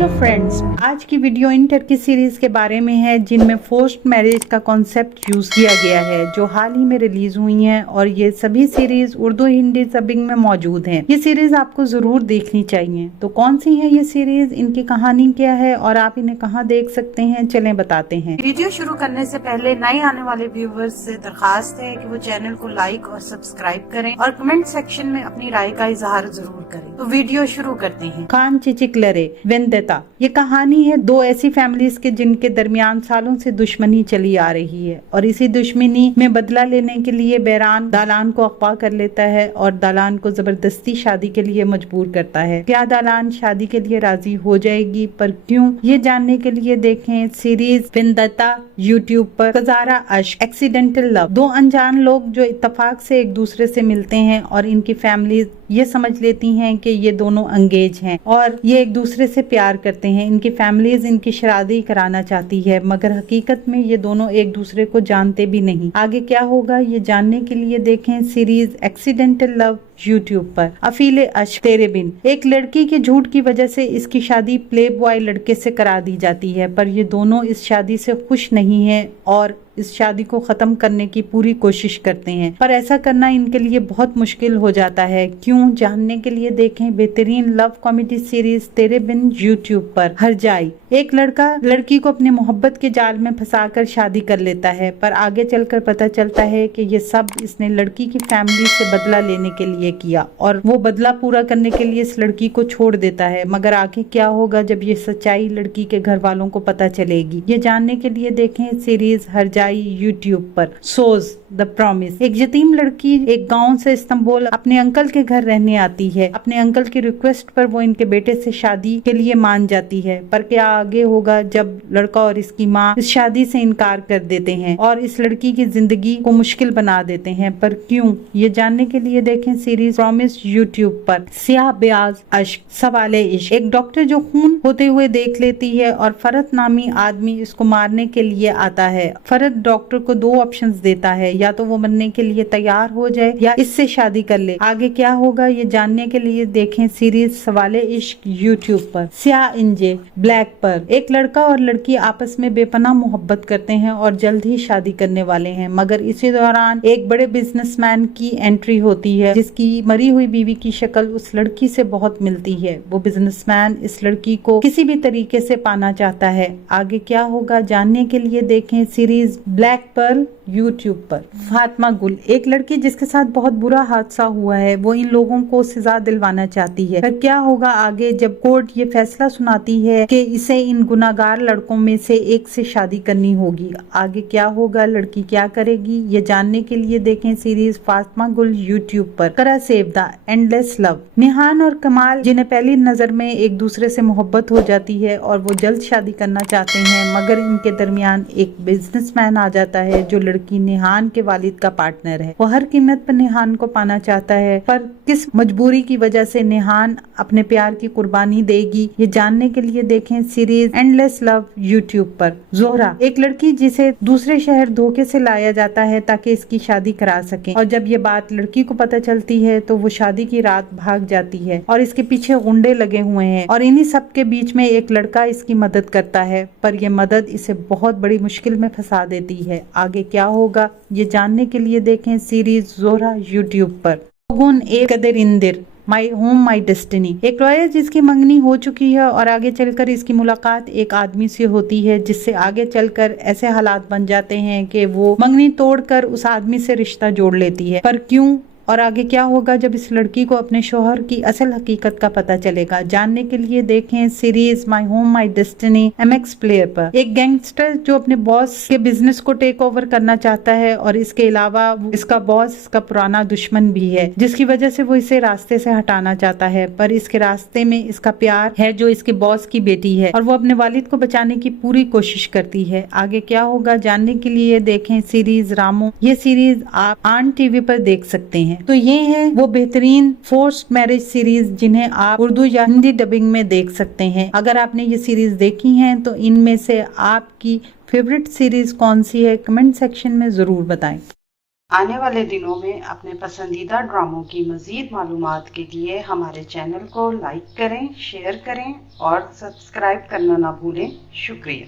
Hello friends, आज की video in Turkey series के बारे में है जिनमें फोर्स्ड मैरिज का कॉन्सेप्ट यूज किया गया है, जो हाल ही में रिलीज हुई हैं और ये सभी सीरीज उर्दू हिंदी डबिंग में मौजूद हैं। ये सीरीज आपको जरूर देखनी चाहिए। तो कौन सी है ये सीरीज, इनकी कहानी क्या है और आप इन्हें कहाँ देख सकते हैं, चलें बताते हैं। वीडियो शुरू करने से पहले नए आने वाले व्यूवर्स से दरखास्त है कि वो चैनल को लाइक और सब्सक्राइब करें और कमेंट सेक्शन में अपनी राय का इजहार जरूर करें। तो वीडियो शुरू करते हैं। खान चिचिकलरे वेंदेता। ये कहानी है दो ऐसी फैमिलीज के जिनके दरमियान सालों से दुश्मनी चली आ रही है और इसी दुश्मनी में बदला लेने के लिए बैरान दालान को अगवा कर लेता है और दालान को जबरदस्ती शादी के लिए मजबूर करता है। क्या दालान शादी के लिए राजी हो जाएगी, पर क्यों, ये जानने के लिए देखें सीरीज वेंदेता यूट्यूब पर। कजारा अश्क एक्सीडेंटल लव। दो अनजान लोग जो इत्तेफाक से एक दूसरे से मिलते हैं और इनकी फैमिलीज ये समझ लेती हैं कि ये दोनों अंगेज हैं और ये एक दूसरे से प्यार करते हैं। इनकी फैमिलीज इनकी शादी कराना चाहती है, मगर हकीकत में ये दोनों एक दूसरे को जानते भी नहीं। आगे क्या होगा ये जानने के लिए देखें सीरीज एक्सीडेंटल लव यूट्यूब पर। अफीले अश्क तेरे बिन। एक लड़की के झूठ की वजह से इसकी शादी प्ले बॉय लड़के से करा दी जाती है, पर ये दोनों इस शादी से खुश नहीं है और इस शादी को खत्म करने की पूरी कोशिश करते हैं, पर ऐसा करना इनके लिए बहुत मुश्किल हो जाता है। क्यों, जानने के लिए देखें बेहतरीन लव कॉमेडी सीरीज तेरे बिन यूट्यूब पर। हरजाई। एक लड़का लड़की को अपने मोहब्बत के जाल में फंसाकर शादी कर लेता है, पर आगे चलकर पता चलता है कि ये सब इसने लड़की की फैमिली से बदला लेने के लिए किया और वो बदला पूरा करने के लिए इस लड़की को छोड़ देता है। मगर आगे क्या होगा जब ये सच्चाई लड़की के घर वालों को पता चलेगी, ये जानने के लिए देखें सीरीज हरजाई यूट्यूब पर। Shows the promise. एक यतीम लड़की एक गांव से इस्तांबुल अपने अंकल के घर रहने आती है। अपने अंकल की रिक्वेस्ट पर वो इनके बेटे से शादी के लिए मान जाती है, पर क्या आगे होगा जब लड़का और इसकी माँ इस शादी से इनकार कर देते हैं और इस लड़की की जिंदगी को मुश्किल बना देते हैं, पर क्यों, ये जानने के लिए देखें सीरीज प्रॉमिस यूट्यूब पर। सियाह ब्याज अश्क सवाले इश्क। एक डॉक्टर जो खून होते हुए देख लेती है और फरत नामी आदमी इसको मारने के लिए आता है। फरत डॉक्टर को दो ऑप्शंस देता है, या तो वो मरने के लिए तैयार हो जाए या इससे शादी कर ले। आगे क्या होगा ये जानने के लिए देखें सीरीज सवाले इश्क यूट्यूब पर। स्याह इंजे ब्लैक पर। एक लड़का और लड़की आपस में बेपनाह मोहब्बत करते हैं और जल्द ही शादी करने वाले हैं, मगर इसी दौरान एक बड़े बिजनेसमैन की एंट्री होती है जिसकी मरी हुई बीवी की शक्ल उस लड़की से बहुत मिलती है। वो बिजनेसमैन इस लड़की को किसी भी तरीके से पाना चाहता है। आगे क्या होगा जानने के लिए देखें सीरीज ब्लैक पर्ल यूट्यूब पर। फातिमा गुल। एक लड़की जिसके साथ बहुत बुरा हादसा हुआ है, वो इन लोगों को सजा दिलवाना चाहती है, पर क्या होगा आगे जब कोर्ट ये फैसला सुनाती है कि इसे इन गुनाहगार लड़कों में से एक से शादी करनी होगी। आगे क्या होगा, लड़की क्या करेगी, ये जानने के लिए देखें सीरीज फातिमा गुल यूट्यूब पर। करा सेव द एंडलेस लव। निहान और कमाल जिन्हें पहली नजर में एक दूसरे से मोहब्बत हो जाती है और वो जल्द शादी करना चाहते हैं, मगर इनके दरमियान एक बिजनेसमैन आ जाता है जो लड़की निहान के वालिद का पार्टनर है। वो हर कीमत पर निहान को पाना चाहता है, पर किस मजबूरी की वजह से निहान अपने प्यार की कुर्बानी देगी, ये जानने के लिए देखें सीरीज एंडलेस लव यूट्यूब पर। जोहरा। एक लड़की जिसे दूसरे शहर धोखे से लाया जाता है ताकि इसकी शादी करा सके, और जब ये बात लड़की को पता चलती है तो वो शादी की रात भाग जाती है और इसके पीछे गुंडे लगे हुए हैं और इन्हीं सब के बीच में एक लड़का इसकी मदद करता है, पर यह मदद इसे बहुत बड़ी मुश्किल में फंसा देती है। आगे क्या होगा ये जानने के लिए देखें सीरीज जोहरा यूट्यूब पर। लोगुन ए कदर Indira my home my destiny. एक लॉयर जिसकी मंगनी हो चुकी है और आगे चलकर इसकी मुलाकात एक आदमी से होती है जिससे आगे चलकर ऐसे हालात बन जाते हैं कि वो मंगनी तोड़कर उस आदमी से रिश्ता जोड़ लेती है, पर क्यों और आगे क्या होगा जब इस लड़की को अपने शोहर की असल हकीकत का पता चलेगा, जानने के लिए देखें series my home my destiny MX player पर। एक गैंगस्टर जो अपने बॉस के बिजनेस को टेक ओवर करना चाहता है और इसके अलावा इसका बॉस इसका पुराना दुश्मन भी है, जिसकी वजह से वो इसे रास्ते से हटाना चाहता है, पर इसके रास्ते में इसका प्यार है जो इसके बॉस की बेटी है और वो अपने वालिद को बचाने की पूरी कोशिश करती है। आगे क्या होगा जानने के लिए देखें सीरीज रामो। ये सीरीज आप आन टीवी पर देख सकते हैं। तो ये है वो बेहतरीन फोर्स्ड मैरिज सीरीज जिन्हें आप उर्दू या हिंदी डबिंग में देख सकते हैं। अगर आपने ये सीरीज देखी हैं तो इनमें से आपकी फेवरेट सीरीज कौन सी है, कमेंट सेक्शन में जरूर बताएं। آنے والے دنوں میں اپنے پسندیدہ ڈراموں کی مزید معلومات کے لیے ہمارے چینل کو لائک کریں، شیئر کریں اور سبسکرائب کرنا نہ بھولیں۔ شکریہ۔